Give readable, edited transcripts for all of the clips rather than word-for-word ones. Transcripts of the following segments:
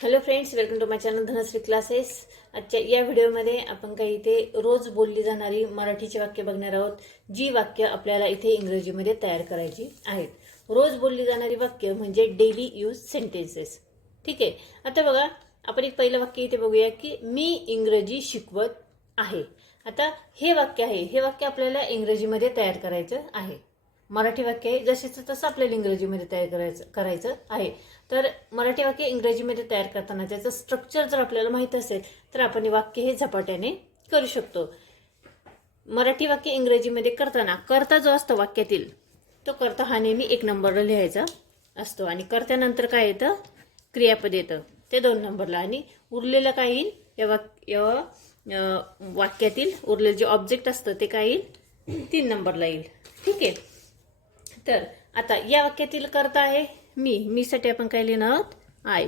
Hello friends, welcome to my channel Dhanashree classes. आजच्या या व्हिडिओमध्ये आपण काही इथे रोज बोलली जाणारी मराठीची वाक्य बघणार आहोत, जी वाक्य आपल्याला इथे इंग्रजीमध्ये तयार करायची आहेत. रोज बोलली जाणारी वाक्य म्हणजे डेली यूज सेंटेन्सेस. ठीक आहे. आता बघा, आपण एक पहिलं वाक्य इथे बघूया की मी इंग्रजी शिकवत आहे. आता हे वाक्य आहे, हे वाक्य आपल्याला इंग्रजीमध्ये तयार करायचं आहे. मराठी वाक्य आहे, जसेच तसं आपल्याला इंग्रजीमध्ये तयार करायचं आहे. तर मराठी वाक्य इंग्रजीमध्ये तयार करताना त्याचं स्ट्रक्चर जर आपल्याला माहित असेल तर आपण हे वाक्य हे झपाट्याने करू शकतो. मराठी वाक्य इंग्रजीमध्ये करताना कर्ता जो असतो वाक्यातील, तो कर्ता हा नेहमी 1 नंबरला लिहायचा असतो आणि कर्त्यानंतर काय येतं, क्रियापद येतं, ते 2 नंबरला, आणि उरलेलं काय येईल, या वाक्यातील उरलेलं जे ऑब्जेक्ट असतं ते काय येईल, 3 नंबरला येईल. ठीक आहे. तर आता या वाक्यातील कर्ता आहे मी साठी आपण काय लिहिणार आहोत, आय.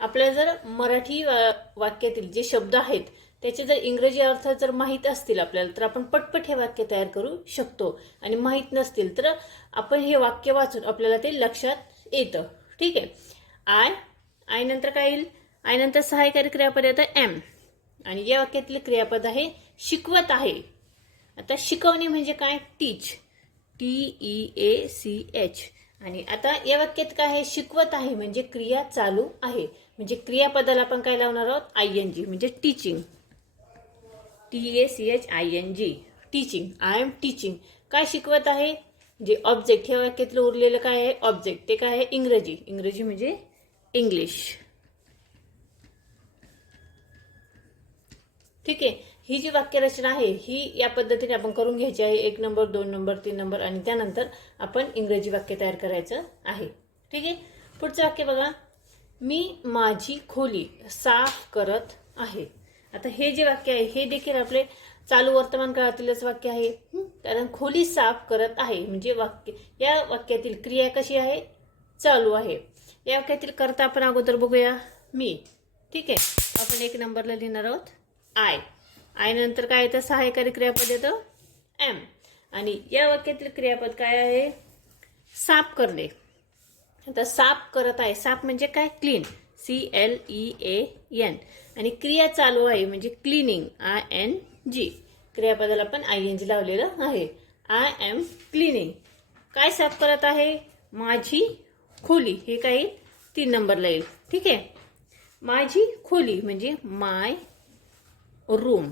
आपल्याला जर मराठी वाक्यातील जे शब्द आहेत त्याचे जर इंग्रजी अर्थ जर माहीत असतील आपल्याला, तर आपण पटपट हे वाक्य तयार करू शकतो. आणि माहीत नसतील तर आपण हे वाक्य वाचून आपल्याला ते लक्षात येतं. ठीक आहे. आय नंतर काय येईल, आय नंतर सहाय्यकारी क्रियापद येतं एम, आणि या वाक्यातील क्रियापद आहे शिकवत आहे. आता शिकवणे म्हणजे काय, टीच, TEACH. आणि आता या वाक्यात काय आहे, शिकवत आहे म्हणजे क्रिया चालू आहे, म्हणजे क्रियापदाला आपण काय लावणार आहोत, ING, म्हणजे teaching, TACHING, teaching. I am teaching. काय शिकवत आहे, जे ऑब्जेक्ट, ह्या वाक्यातलं उरलेलं काय आहे, ऑब्जेक्ट, ते काय आहे, इंग्रजी म्हणजे इंग्लिश. ठीक आहे. ही जी वाक्यरचना आहे ही या पद्धतीने आपण करून घ्यायची आहे. 1 नंबर, 2 नंबर, 3 नंबर, आणि त्यानंतर आपण इंग्रजी वाक्य तयार करायचं आहे. ठीक आहे. पुढचं वाक्य बघा, मी माझी खोली साफ करत आहे. आता हे जे वाक्य आहे हे देखील आपले चालू वर्तमान काळातीलच वाक्य आहे, कारण खोली साफ करत आहे म्हणजे या वाक्यातील क्रिया कशी आहे, चालू आहे. या वाक्यातील कर्ता आपण अगोदर बघूया, मी. ठीक आहे. आपण 1 नंबरला लिहिणार आहोत आय नंतर काय येतं, सहाय्यकारी क्रियापद येतं एम, आणि या वाक्यातील क्रियापद काय आहे, साफ करणे. आता साफ करत आहे, साफ म्हणजे काय, क्लीन, CLEAN, आणि क्रिया चालू आहे म्हणजे क्लिनिंग, ING. क्रियापदाला पण ING लावलेलं आहे. I am cleaning. काय साफ करत आहे, माझी खोली, हे काही 3 नंबरला येईल. ठीक आहे. माझी खोली म्हणजे माय रूम.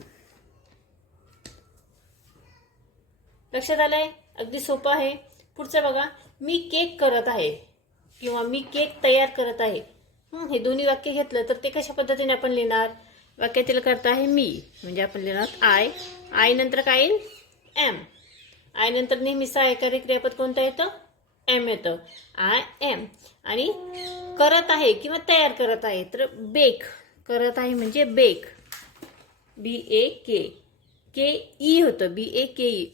लक्षात आलंय, अगदी सोपं आहे. पुढचं बघा, मी केक करत आहे किंवा मी केक तयार करत आहे. हे दोन्ही वाक्य घेतलं तर ते कशा पद्धतीने आपण लिहिणार, वाक्यातील कर्ता आहे मी म्हणजे आपण लिहिणार आय नंतर काय येईल, एम. आय नंतर नेहमी सहाय्यकारी क्रियापद कोणतं येतं, एम येतं, आय एम. आणि करत आहे किंवा तयार करत आहे तर बेक करत आहे म्हणजे बेक, BAKE होतं, BAKE.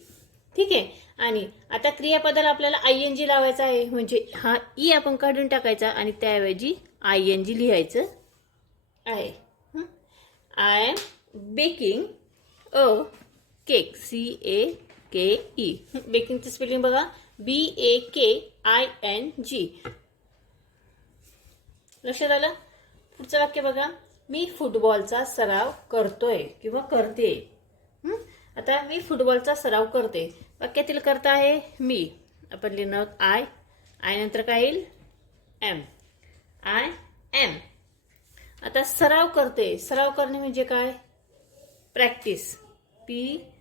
ठीक आहे. आणि आता क्रियापदाला आपल्याला ING लावायचा आहे म्हणजे हा ई आपण काढून टाकायचा आणि त्याऐवजी ING लिहायचं आहे. I am baking a cake, CAKE. बेकिंगचं स्पेलिंग बघा, BAKING. लक्षात आलं. पुढचं वाक्य बघा, मी फुटबॉलचा सराव करतोय किंवा करते. आता मी फुटबॉलचा सराव करते, वाक्यातील कर्ता आहे मी, आपण लिहिणार आय नंतर काय येईल, एम, आय एम. आता सराव करते, सराव करणे म्हणजे काय, प्रॅक्टिस, PRACTIC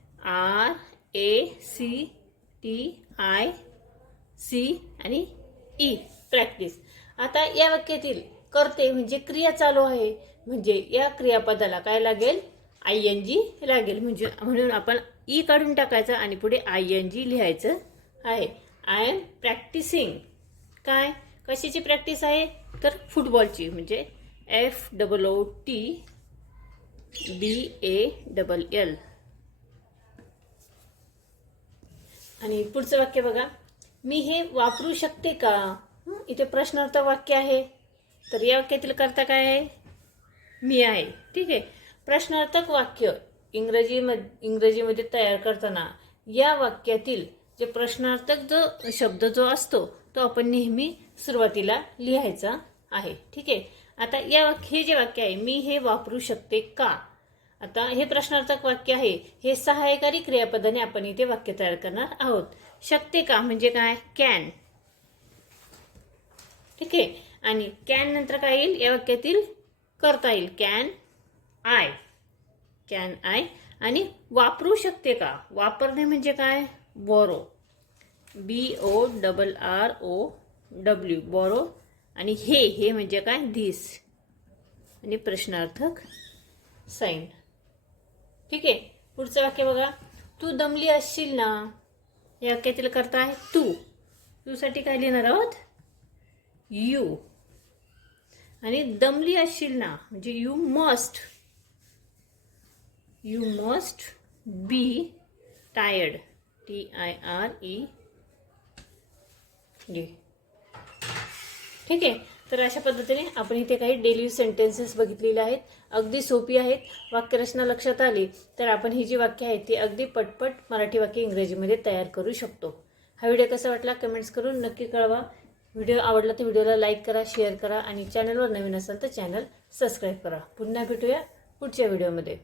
आणि E, प्रॅक्टिस. आता या वाक्यातील करते म्हणजे क्रिया चालू आहे म्हणजे या क्रियापदाला काय लागेल, ING लागेल, म्हणून आपण ई काढून टाकायचं आणि पुढे ING लिहायचं आहे. I am practising. काय, कशाची प्रॅक्टिस आहे, तर फुटबॉलची, म्हणजे FOOTBALL. आणि पुढचं वाक्य बघा, मी हे वापरू शकते का. इथे प्रश्नार्थक वाक्य आहे तर या वाक्यातील कर्ता काय आहे, मी आहे. ठीक आहे. प्रश्नार्थक वाक्य इंग्रजीमध्ये तयार करताना या वाक्यातील जे प्रश्नार्थक शब्द जो असतो तो आपण नेहमी सुरुवातीला लिहायचा आहे. ठीक आहे. आता हे जे वाक्य आहे, मी हे वापरू शकते का? आता हे प्रश्नार्थक वाक्य आहे. हे सहाय्यकारी क्रियापदाने आपण इथे वाक्य तयार करणार आहोत. शकते का म्हणजे काय? कॅन. ठीक आहे. आणि कॅन नंतर काय येईल या वाक्यातील? करता येईल. Can I. Can I. आणि वापरू शकते का? वापरणे म्हणजे काय? बोरो. BORROW. बोरो. आणि हे म्हणजे काय? धिस. आणि प्रश्नार्थक साइन. ठीक आहे. पुढचं वाक्य बघा. तू दमली असशील ना? या वाक्यातील करता आहे तू. तू साठी काय लिहिणार आहोत? यू. आणि दमली असशील ना म्हणजे you must. You must be tired. TIRED. ठीक आहे. तर अशा पद्धतीने आपण इथे काही डेली यूज सेंटेन्सेस बघितलेले आहेत. अगदी सोपी आहेत. वाक्यरचना लक्षात आली तर आपण ही जी वाक्य आहेत ती अगदी पटपट मराठी वाक्य इंग्रजीमध्ये तयार करू शकतो. हा व्हिडिओ कसा वाटला कमेंट्स करून नक्की कळवा. व्हिडिओ आवडला तर व्हिडिओला लाईक करा, शेअर करा आणि चॅनलवर नवीन असाल तर चॅनल सबस्क्राईब करा. पुन्हा भेटूया पुढच्या व्हिडिओमध्ये.